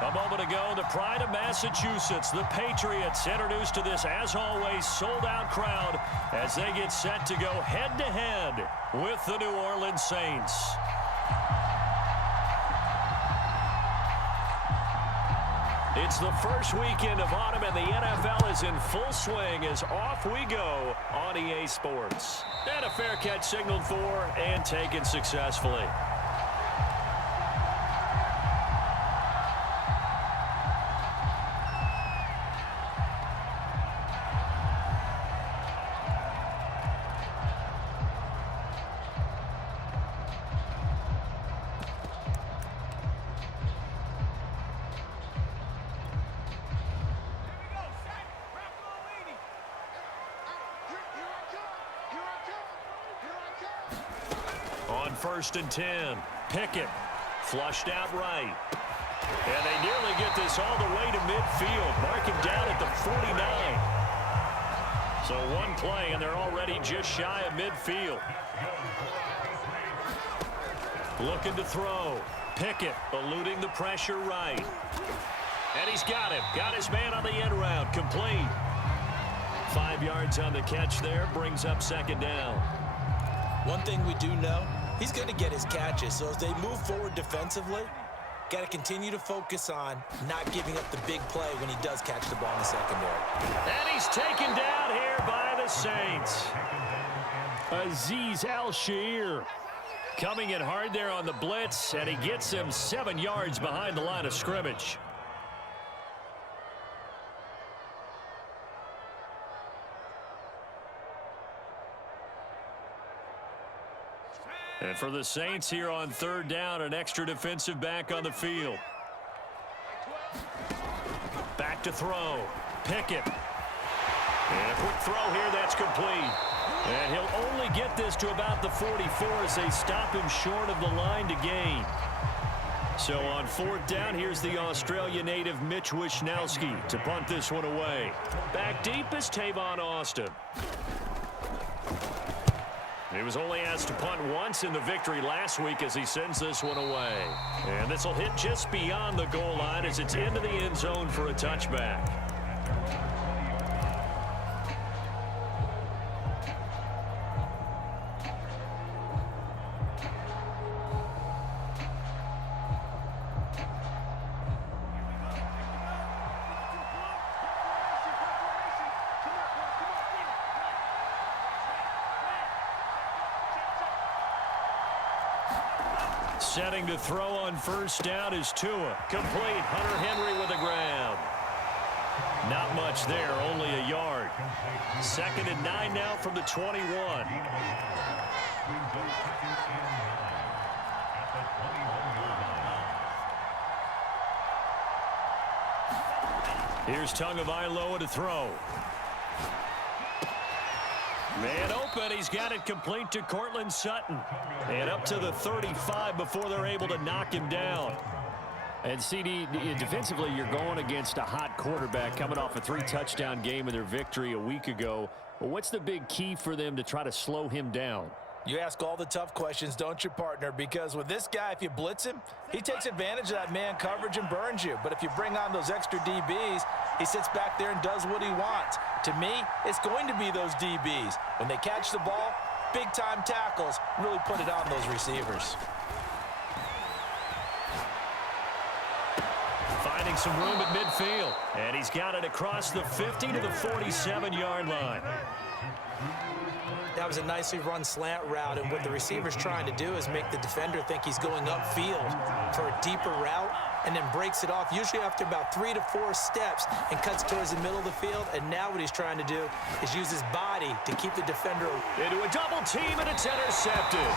A moment ago, the pride of Massachusetts, the Patriots, introduced to this, as always, sold-out crowd as they get set to go head-to-head with the New Orleans Saints. It's the first weekend of autumn, and the NFL is in full swing as off we go on EA Sports. And a fair catch signaled for and taken successfully. On 1st and 10, Pickett flushed out right. And they nearly get this all the way to midfield. Mark him down at the 49. So one play, and they're already just shy of midfield. Looking to throw. Pickett eluding the pressure right. And he's got him. Got his man on the end round. Complete. 5 yards on the catch there. Brings up 2nd down. One thing we do know, he's going to get his catches. So as they move forward defensively, got to continue to focus on not giving up the big play when he does catch the ball in the secondary. And he's taken down here by the Saints. Azeez Al-Shaair coming in hard there on the blitz, and he gets him 7 yards behind the line of scrimmage. And for the Saints here on 3rd down, an extra defensive back on the field. Back to throw. Pickett. And a quick throw here, that's complete. And he'll only get this to about the 44 as they stop him short of the line to gain. So on 4th down, here's the Australia native Mitch Wishnowsky to punt this one away. Back deep is Tavon Austin. He was only asked to punt once in the victory last week as he sends this one away. And this will hit just beyond the goal line as it's into the end zone for a touchback. Setting to throw on 1st down is Tua. Complete. Hunter Henry with a grab. Not much there, only a yard. 2nd and 9 now from the 21. Here's Tagovailoa to throw. Man open, he's got it complete to Cortland Sutton. And up to the 35 before they're able to knock him down. And CD, defensively, you're going against a hot quarterback coming off a 3-touchdown game in their victory a week ago. Well, what's the big key for them to try to slow him down? You ask all the tough questions, don't you, partner? Because with this guy, if you blitz him, he takes advantage of that man coverage and burns you. But if you bring on those extra DBs, he sits back there and does what he wants. To me, it's going to be those DBs. When they catch the ball, big-time tackles really put it on those receivers. Finding some room at midfield. And he's got it across the 50 to the 47-yard line. That was a nicely run slant route, and what the receiver's trying to do is make the defender think he's going upfield for a deeper route and then breaks it off, usually after about 3 to 4 steps, and cuts towards the middle of the field. And now what he's trying to do is use his body to keep the defender into a double team, and it's intercepted.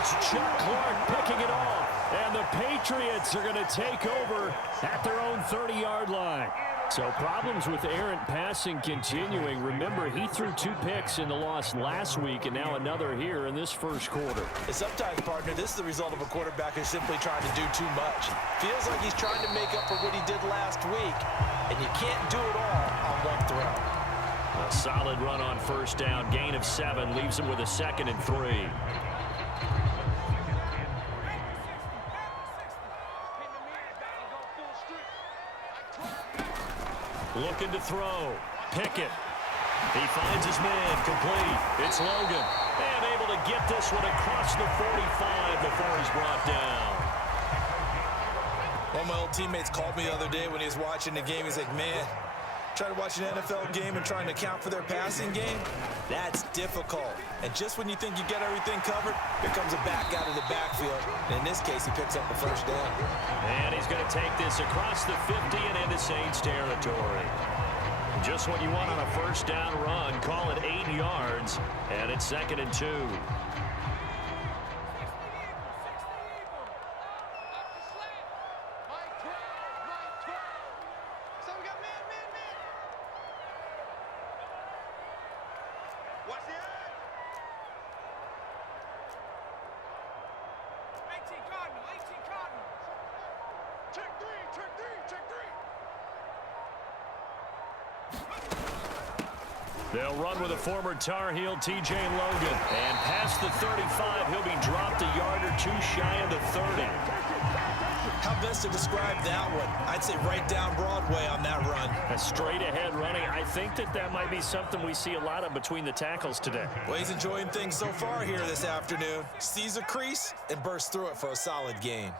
It's Chuck Clark picking it off, and the Patriots are going to take over at their own 30-yard line. So problems with errant passing continuing. Remember, he threw 2 picks in the loss last week, and now another here in this first quarter. And sometimes, partner, this is the result of a quarterback who's simply trying to do too much. Feels like he's trying to make up for what he did last week, and you can't do it all on one throw. A solid run on 1st down. Gain of 7 leaves him with a 2nd and 3. Looking to throw. Pickett. He finds his man. Complete. It's Logan. And able to get this one across the 45 before he's brought down. One of my old teammates called me the other day when he was watching the game. He's like, man, trying to watch an NFL game and trying to account for their passing game, that's difficult. And just when you think you get everything covered, here comes a back out of the backfield. And in this case, he picks up a first down. And he's going to take this across the 50 and into Saints territory. Just what you want on a first down run. Call it 8 yards, and it's 2nd and 2. They'll run with a former Tar Heel, T.J. Logan. And past the 35, he'll be dropped a yard or two shy of the 30. How best to describe that one? I'd say right down Broadway on that run. A straight-ahead running. I think that might be something we see a lot of between the tackles today. Well, he's enjoying things so far here this afternoon. Sees a crease and bursts through it for a solid gain.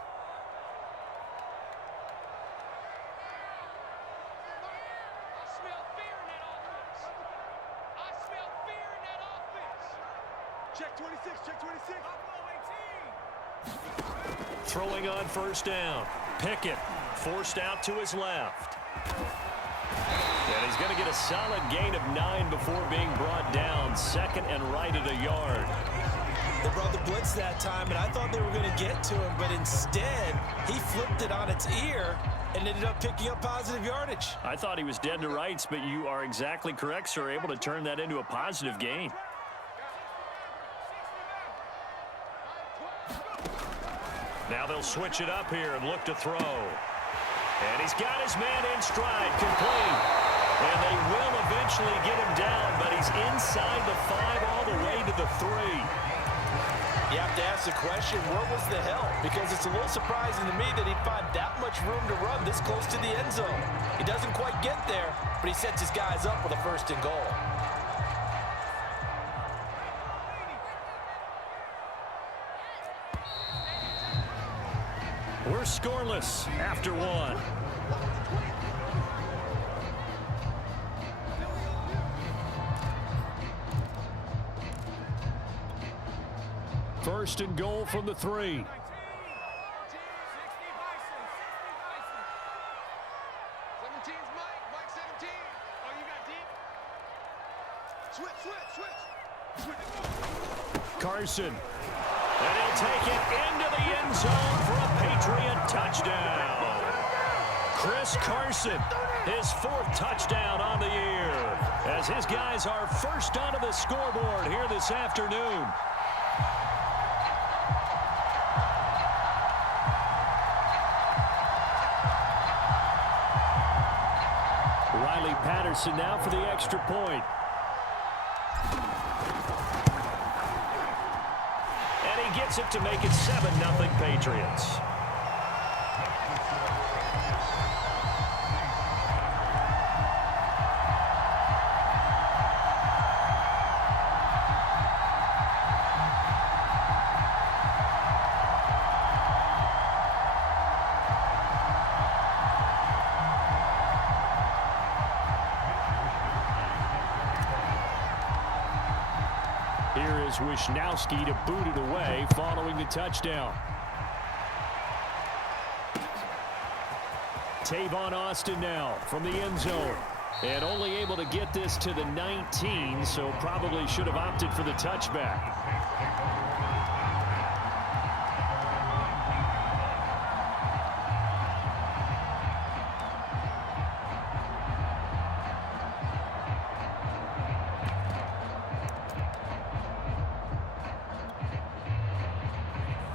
Throwing on first down. Pickett forced out to his left. And he's going to get a solid gain of 9 before being brought down. 2nd and right at a yard. They brought the blitz that time, and I thought they were going to get to him, but instead, he flipped it on its ear and ended up picking up positive yardage. I thought he was dead to rights, but you are exactly correct, sir. Able to turn that into a positive gain. Now they'll switch it up here and look to throw. And he's got his man in stride, complete. And they will eventually get him down, but he's inside the 5 all the way to the 3. You have to ask the question, where was the help? Because it's a little surprising to me that he'd find that much room to run this close to the end zone. He doesn't quite get there, but he sets his guys up with a 1st and goal. We're scoreless after 1. First and goal from the 3. Carson. And he'll take it into the end zone for a Patriot touchdown. Chris Carson, his 4th touchdown on the year, as his guys are first onto the scoreboard here this afternoon. Riley Patterson now for the extra point. And he gets it to make it 7-0 Patriots. Here is Wishnowski to boot it away following the touchdown. Tavon Austin now from the end zone. And only able to get this to the 19, so probably should have opted for the touchback.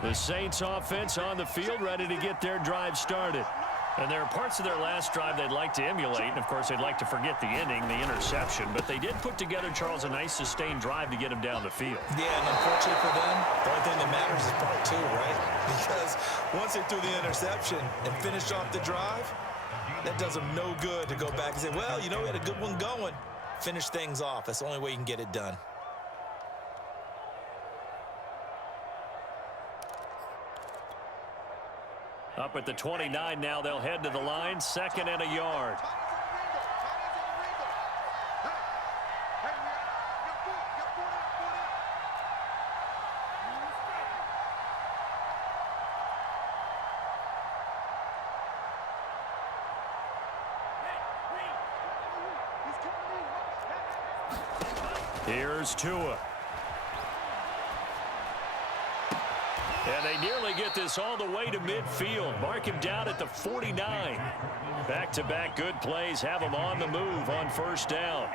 The Saints offense on the field, ready to get their drive started. And there are parts of their last drive they'd like to emulate. And, of course, they'd like to forget the ending, the interception. But they did put together, Charles, a nice sustained drive to get him down the field. Yeah, and unfortunately for them, the only thing that matters is part 2, right? Because once they threw the interception and finished off the drive, That does him no good to go back and say, well, you know, we had a good one going. Finish things off. That's the only way you can get it done. Up at the 29 now, they'll head to the line, 2nd and a yard. Here's Tua. And they nearly get this all the way to midfield. Mark him down at the 49. Back-to-back good plays have him on the move on 1st down.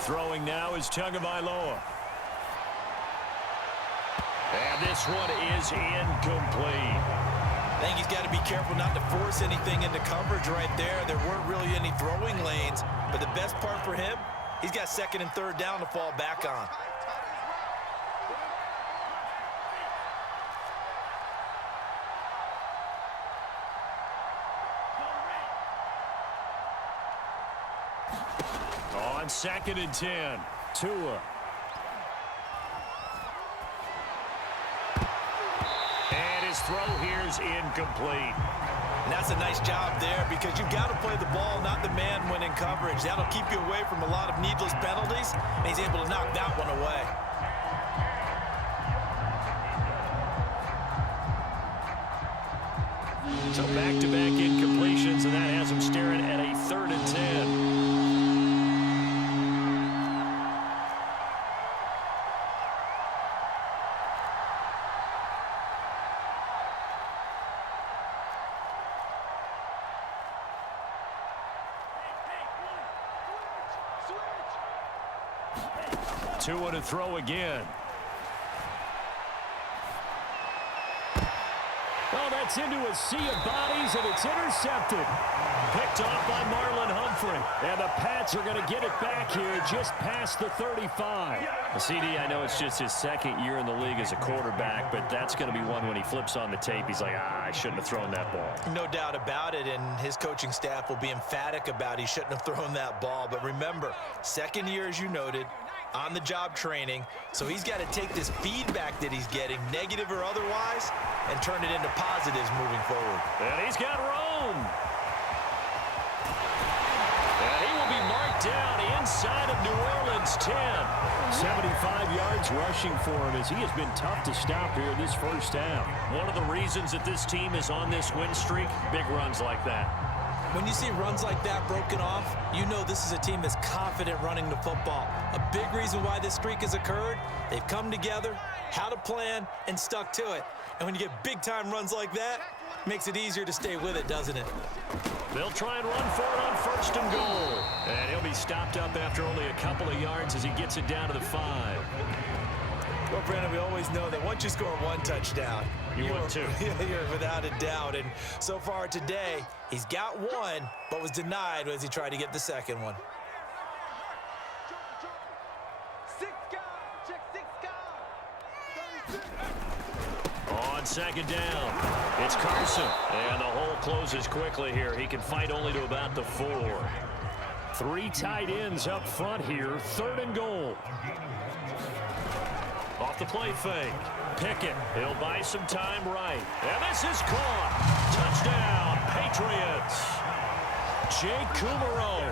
Throwing now is Tagovailoa. And this one is incomplete. I think he's got to be careful not to force anything into coverage right there. There weren't really any throwing lanes, but the best part for him, he's got 2nd and 3rd down to fall back on. On 2nd and 10, Tua. His throw here is incomplete. And that's a nice job there because you've got to play the ball, not the man when in coverage. That'll keep you away from a lot of needless penalties, and he's able to knock that one away. So back-to-back incompletions, and that has him staring at a 3rd and 10. Tua to throw again. Well, that's into a sea of bodies, and it's intercepted. Picked off by Marlon Humphrey. And the Pats are going to get it back here just past the 35. Well, CD, I know it's just his 2nd year in the league as a quarterback, but that's going to be one when he flips on the tape. He's like, I shouldn't have thrown that ball. No doubt about it, and his coaching staff will be emphatic about he shouldn't have thrown that ball. But remember, 2nd year, as you noted, on-the-job training, so he's got to take this feedback that he's getting, negative or otherwise, and turn it into positives moving forward. And he's got Rome. And he will be marked down inside of New Orleans 10. 75 yards rushing for him as he has been tough to stop here this 1st down. One of the reasons that this team is on this win streak, big runs like that. When you see runs like that broken off, you know this is a team that's confident running the football. A big reason why this streak has occurred, they've come together, had a plan, and stuck to it. And when you get big-time runs like that, it makes it easier to stay with it, doesn't it? They'll try and run for it on 1st and goal. And he'll be stopped up after only a couple of yards as he gets it down to the 5. Well, Brandon, we always know that once you score one touchdown, you win 2. You're without a doubt. And so far today, he's got 1, but was denied as he tried to get the 2nd one. On 2nd down, it's Carson. And the hole closes quickly here. He can fight only to about the 4. 3 tight ends up front here, 3rd and goal. Off the play fake. Pickett. He'll buy some time right. And this is caught. Touchdown, Patriots. Jake Kumaro.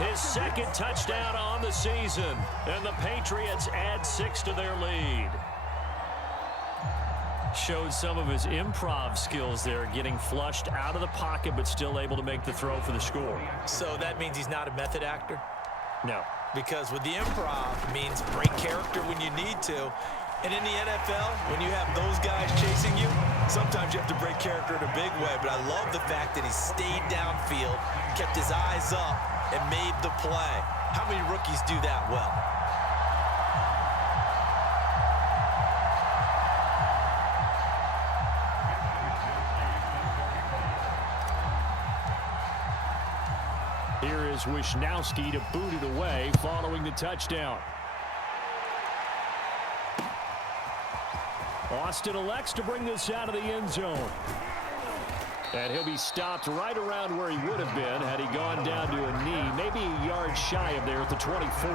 His 2nd touchdown on the season. And the Patriots add 6 to their lead. Showed some of his improv skills there, getting flushed out of the pocket, but still able to make the throw for the score. So that means he's not a method actor? No. Because with the improv means break character when you need to. And in the NFL, when you have those guys chasing you, sometimes you have to break character in a big way. But I love the fact that he stayed downfield, kept his eyes up, and made the play. How many rookies do that well? Here is Wisnowski to boot it away following the touchdown. Austin elects to bring this out of the end zone. And he'll be stopped right around where he would have been had he gone down to a knee, maybe a yard shy of there at the 24.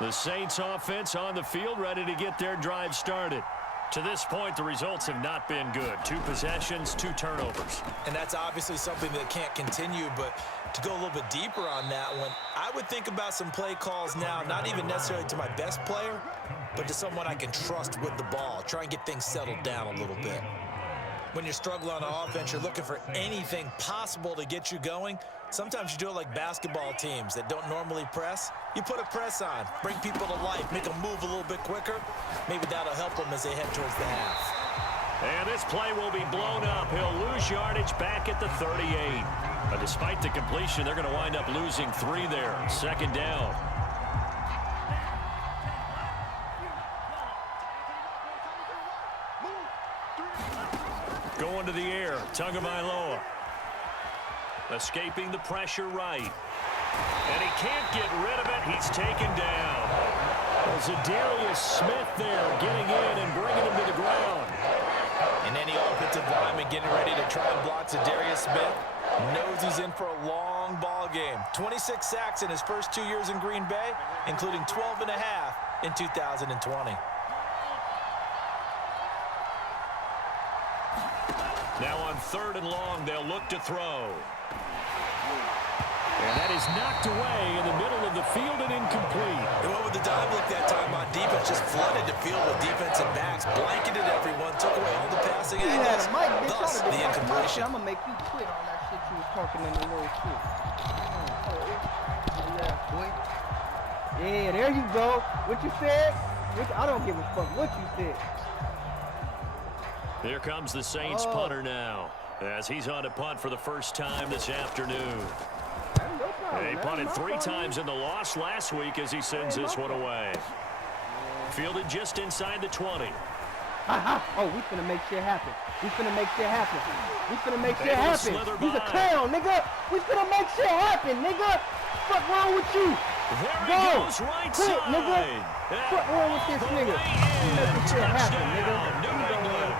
The Saints offense on the field, ready to get their drive started. To this point, the results have not been good. 2 possessions, 2 turnovers. And that's obviously something that can't continue, but to go a little bit deeper on that one, I would think about some play calls now, not even necessarily to my best player, but to someone I can trust with the ball. Try and get things settled down a little bit. When you're struggling on offense, you're looking for anything possible to get you going. Sometimes you do it like basketball teams that don't normally press. You put a press on, bring people to life, make them move a little bit quicker. Maybe that'll help them as they head towards the half. And this play will be blown up. He'll lose yardage back at the 38. But despite the completion, they're going to wind up losing 3 there. 2nd down. Going to the air, Tagovailoa. Escaping the pressure right. And he can't get rid of it. He's taken down. Zadarius Smith there getting in and bringing him to the ground. And any offensive lineman getting ready to try and block Zadarius Smith knows he's in for a long ball game. 26 sacks in his first 2 years in Green Bay, including 12 and a half in 2020. Now on 3rd and long, they'll look to throw. And that is knocked away in the middle of the field and incomplete. They went with the dive look that time on defense, just flooded the field with defensive backs, blanketed everyone, took away all the passing angles, thus the incompletion. I'm going to make you quit on that shit you was talking in the little shit. Yeah, boy. Yeah, there you go. What you said? I don't give a fuck what you said. Here comes the Saints punter now, as he's on to punt for the first time this afternoon. He punted 3 times in the loss last week as he sends this one away. Fielded just inside the 20. Oh, we finna make shit happen. We finna make shit happen. We finna make shit happen. He's a clown, nigga. We finna make shit happen, nigga. Fuck wrong with you? There he goes right quit, side. Nigga. Fuck wrong with this nigga? We making shit happen, nigga.